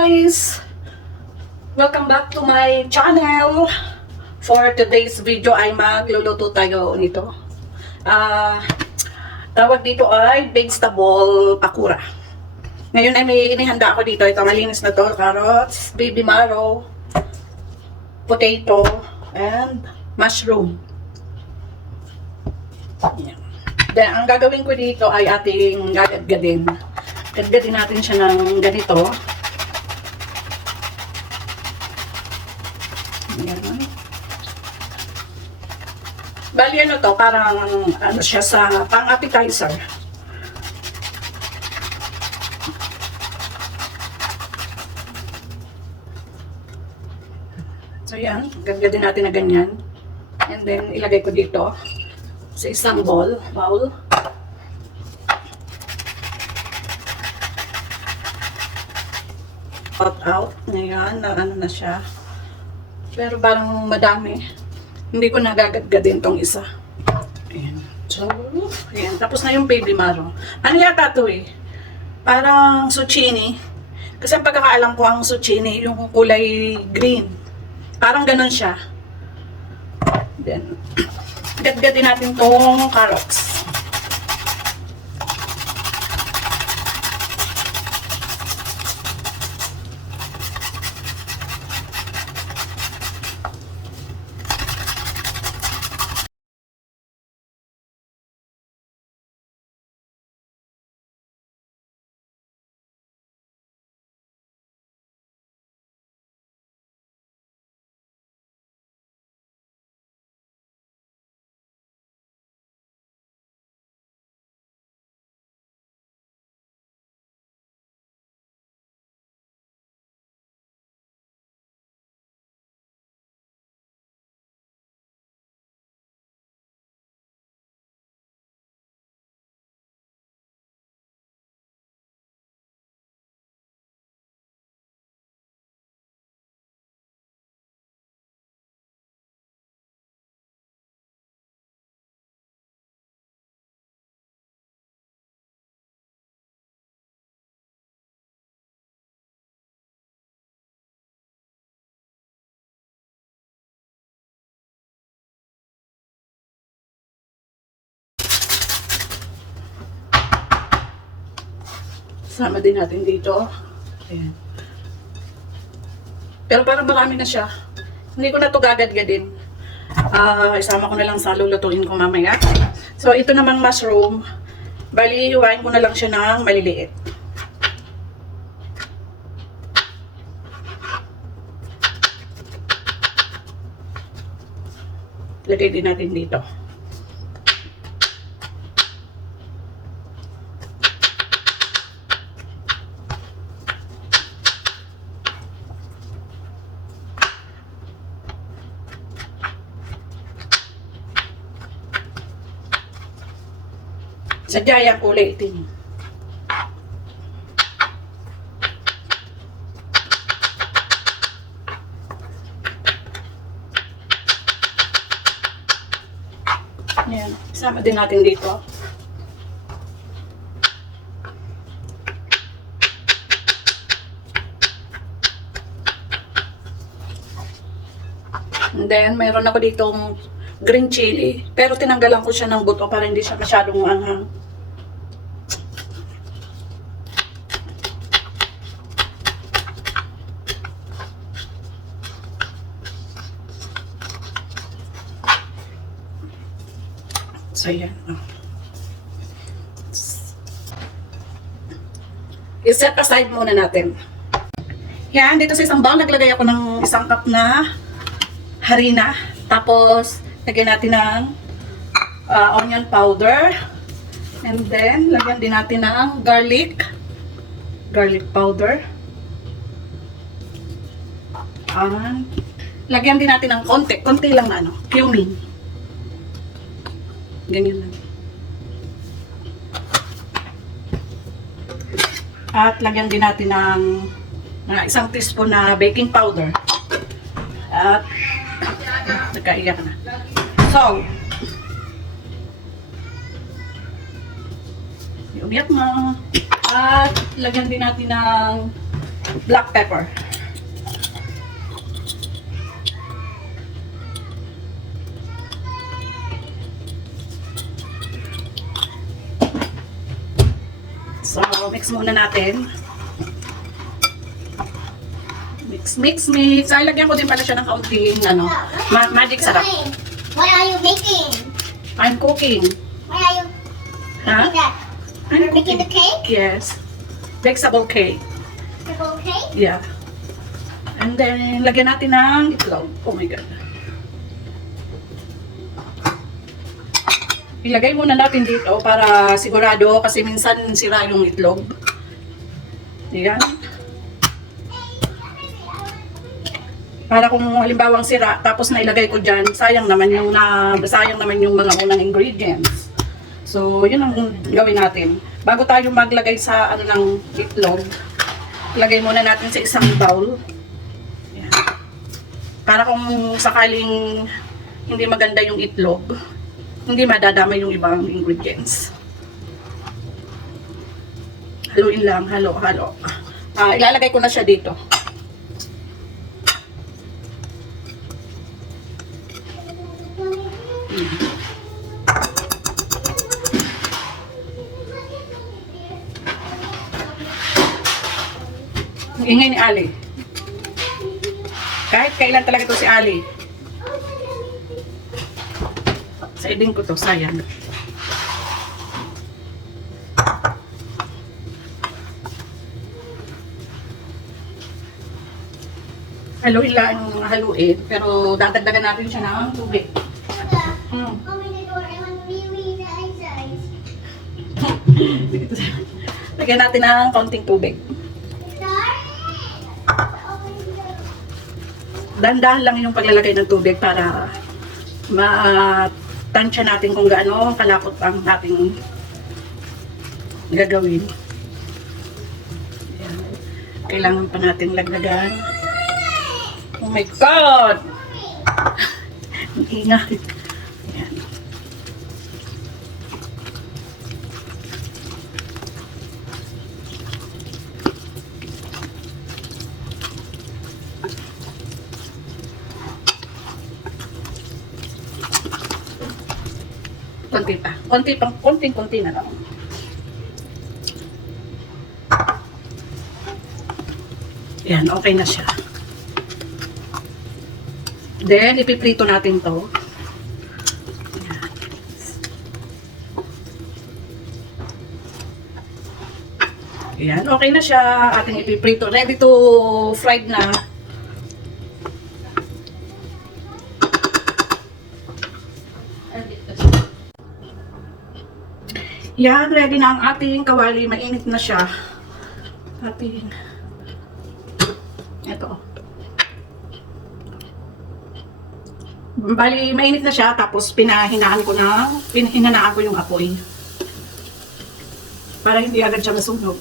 guys! Welcome back to my channel. For today's video ay magluluto tayo nito. Tawag dito ay vegetable pakura. Ngayon ay may inihanda ako dito. Ito malinis na to. Carrots, baby marrow, potato, and mushroom. Yan. Then, ang gagawin ko dito ay ating gagadgadin. Gadgadin natin siya ng ganito. Yan. Bali ano to, parang ano siya sa pang-appetizer. So yan, gadgadin natin na ganyan. And then, ilagay ko dito sa isang bowl. Out. Ngayon, na ano na siya. Pero parang madami. Hindi ko nagagadgadin tong isa. Ayan. So, ayan. Tapos na yung baby marrow. Ano yata to eh? Parang zucchini. Kasi ang pagkakaalam ko ang zucchini, yung kulay green. Parang ganun siya. Then, gadgadin natin tong carrots. Sama din natin dito. Ayan. Pero parang marami na siya. Hindi ko na ito gagadgadin. Isama ko na lang sa lulutuin ko mamaya. So, ito namang mushroom. Bali, hiwain ko na lang siya ng maliliit. Lagay din natin dito. Sadya yung kulay itim. Ayan. Isama din natin dito. And then, mayroon ako ditong green chili. Pero tinanggalan ko siya ng buto para hindi siya masyadong anghang. So, yan. I-set aside muna natin. Yan, dito sa isang bowl, naglagay ako ng isang cup na harina. Tapos, lagyan natin ng onion powder. And then, lagyan din natin ng garlic powder. And, lagyan din natin ng konti lang na cumin. Ganyan lang. At lagyan din natin ng isang teaspoon na baking powder. At nagkaiyak na. So, umiyak na. At lagyan din natin ng black pepper. So, mix muna natin. Mix. Ay, lagyan ko din pala siya ng kaunting, magic sarap. What are you making? I'm cooking. What are you Huh? making that? I'm You're making the cake? Yes. Vegetable cake. The whole cake? Yeah. And then, lagyan natin ng itlog. Oh my God. Ilagay muna natin dito para sigurado kasi minsan sira yung itlog. Ayan. Para kung halimbawang sira, tapos nailagay ko dyan, sayang naman yung mga unang ingredients. So, yun ang gawin natin. Bago tayo maglagay sa ng itlog, lagay muna natin sa isang bowl. Ayan. Para kung sakaling hindi maganda yung itlog, hindi madadamay yung ibang ingredients. Haluin lang, halo. Ilalagay ko na siya dito. Ang ingay ni Ali. Kahit kailan talaga to si Ali. Saidin ko to, sayang. Haluin lang, haluin. Pero dadagdagan natin siya ng tubig. Hmm. Open the door. I want really the eyes. Lagyan natin ng konting tubig. Dahan-dahan lang yung paglalagay ng tubig para tansya natin kung gaano kalapot ang ating gagawin. Ayan. Kailangan pa natin lagdagan. Oh my God! Ang ingay. Ayan. Konti pa. Konting-konti na lang. Yan, okay na siya. Then, ipiprito natin to. Yan, okay na siya. Ating ipiprito. Ready to fried na. Yan, ready na ang ating kawali. Mainit na siya. Ito. Bali, mainit na siya. Tapos, pinahinaan ko yung apoy. Para hindi agad siya masunog.